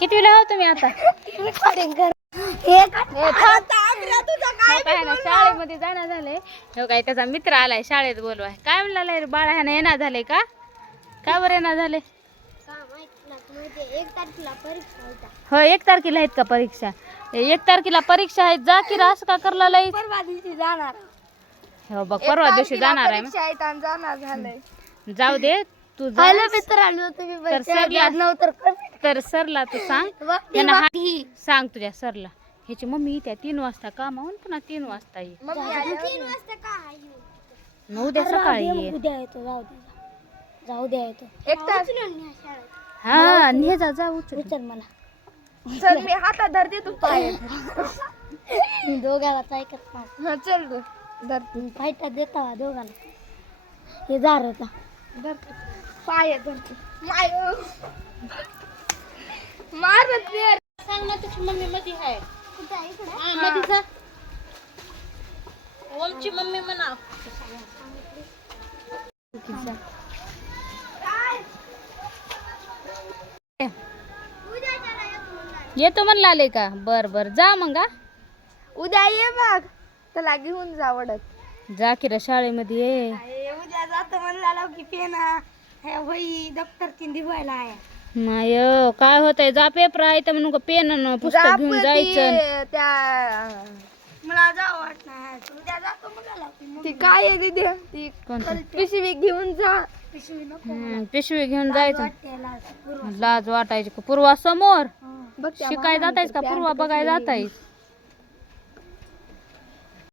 कितवीला हो तुम्ही आता? काय ना शाळेमध्ये जाणं झालंय. हो काय त्याचा मित्र आलाय शाळेत बोलवाय. काय म्हणला रे बाळा ह्यानं येणार झाले का? का बरं येणार झाले? हो 1 तारखेला आहेत का परीक्षा? 1 तारखेला परीक्षा आहेत. जा की असं का करला लई? परवा दिवशी जाणार. हो बघ परवा दिवशी जाणार आहे. जाणार झालंय. जाऊ दे तू जा. हॅलो मित्रांनो, तुम्ही तर सरला नव्हतं तर सरला तू सांग त्यांना सांग तुझ्या सरला ह्याची मम्मी येत्या 3 वाजता कामावून पुन्हा 3 वाजता ये. 9 द्या सकाळी ये. उद्या येतो. जाऊ द्या येतो. 1 तास. हा ने जा जा उचल चल मला. चल मी हातात धरते तू पाय. दोघाला ऐकत नाही. चल ग धरते. फायटा देता दोघाला. हे जार होता. धरते पाय धरते. माय मारत नाही. सांग ना तुझी मम्मी मध्ये आहे. हा मध्ये जा. ओमची मम्मी म्हणा. येतो म्हणला आले का? बर बर जा मग. उद्या ये बघ त्याला घेऊन जा वडत. जा की रे शाळेमध्ये ये. उद्या जातो म्हणला की पेना वही दप्तर तीन दिवायला आहे. माय काय होतंय? जा पेपर आहे तर म्हणून पेन पुस्तक घेऊन जायचं. त्या मला जावं वाटत नाही. उद्या जातो म्हणाला. ती काय आहे दीदी ती कोणतं? पिशवी घेऊन जा. पिशवी नको. पिशवी घेऊन जायचं. वाटेला पूर्व. लाज वाटायची का? पूर्वा समोर बघ त्या शिकाय जातायस का? पूर्वा बघाय जातायस?